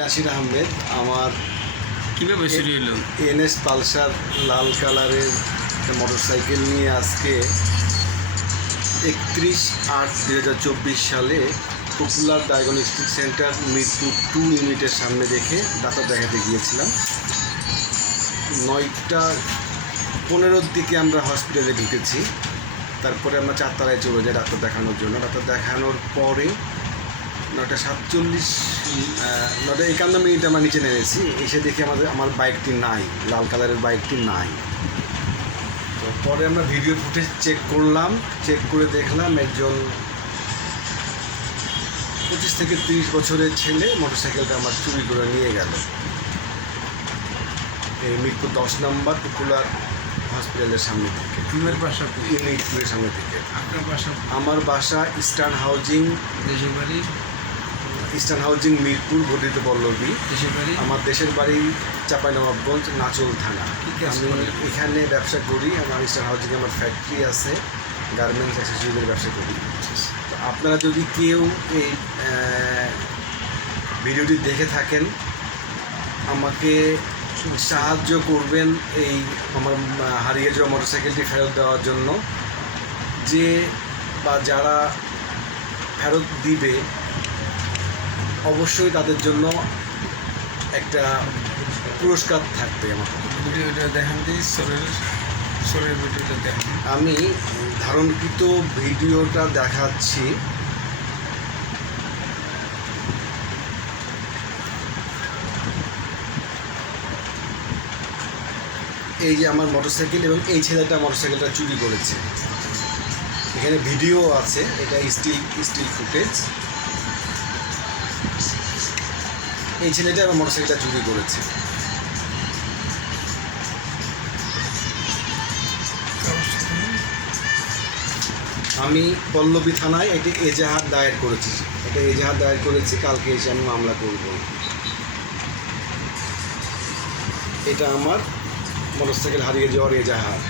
নাসির আহমেদ আমার কীভাবে চুরি হলো? এনএস পালসার লাল কালারের মোটরসাইকেল নিয়ে আজকে একত্রিশ আট দু হাজার চব্বিশ সালে popular diagnostic centre Mirpur two ইউনিটের সামনে রেখে ডাক্তার দেখাতে গিয়েছিলাম। নয়টা পনেরোর দিকে আমরা হসপিটালে ঢুকেছি। তারপরে আমরা চারতলায় চলে যাই ডাক্তার দেখানোর জন্য। ডাক্তার দেখানোর পরে নয়টা সাতচল্লিশ নটা একান্ন মিনিট আমরা নিচে নেমেছি। এসে দেখি আমাদের আমার বাইকটি নাই লাল কালারের বাইকটি নাই। তো পরে আমরা ভিডিও ফুটেজ চেক করলাম চেক করে দেখলাম একজন পঁচিশ থেকে তিরিশ বছরের ছেলে মোটরসাইকেলটা আমার চুরি করে নিয়ে গেল। এই মিরপুর দশ নম্বর পপুলার হসপিটালের সামনে থেকে। আপনার বাসা ইউনিট টুয়ের সামনে থেকে। আপনার বাসা আমার বাসা ইস্টার্ন হাউজিং দেশের বাড়ি? ইস্টার্ন হাউজিং মিরপুর গঠিত পল্লবী। আমার দেশের বাড়ি চাঁপাইনবাবগঞ্জ নাচল থানা। আমি করেন? এখানে ব্যবসা করি আমার ইস্টার্ন হাউজিং আমার ফ্যাক্টরি আছে গার্মেন্টস অ্যাক্সেসরিজের ব্যবসা করি। তো আপনারা যদি কেউ এই ভিডিওটি দেখে থাকেন আমাকে সাহায্য করবেন এই আমার হারিয়ে যাওয়া মোটরসাইকেলটি ফেরত দেওয়ার জন্য। যে বা যারা ফেরত দিবে অবশ্যই তাদের জন্য একটা পুরস্কার থাকবে আমার ভিডিওটা দেখান সোরের ভিডিওটা দেখান। আমি ধারণকৃত ভিডিওটা দেখাচ্ছি। এই যে আমার মোটরসাইকেল এবং এই ছেলেটা মোটরসাইকেলটা চুরি করেছে। এখানে ভিডিও আছে এটা স্টিল স্টিল ফুটেজ। এই ছেলেটা আমার মোটরসাইকেলটা চুরি করেছে। আমি পল্লবী থানায় একটি এজাহার দায়ের করেছি। এটা এজাহার দায়ের করেছি, কালকে এসে আমি মামলা করব। এটা আমার মোটরসাইকেল হারিয়ে যাওয়ার এজাহার।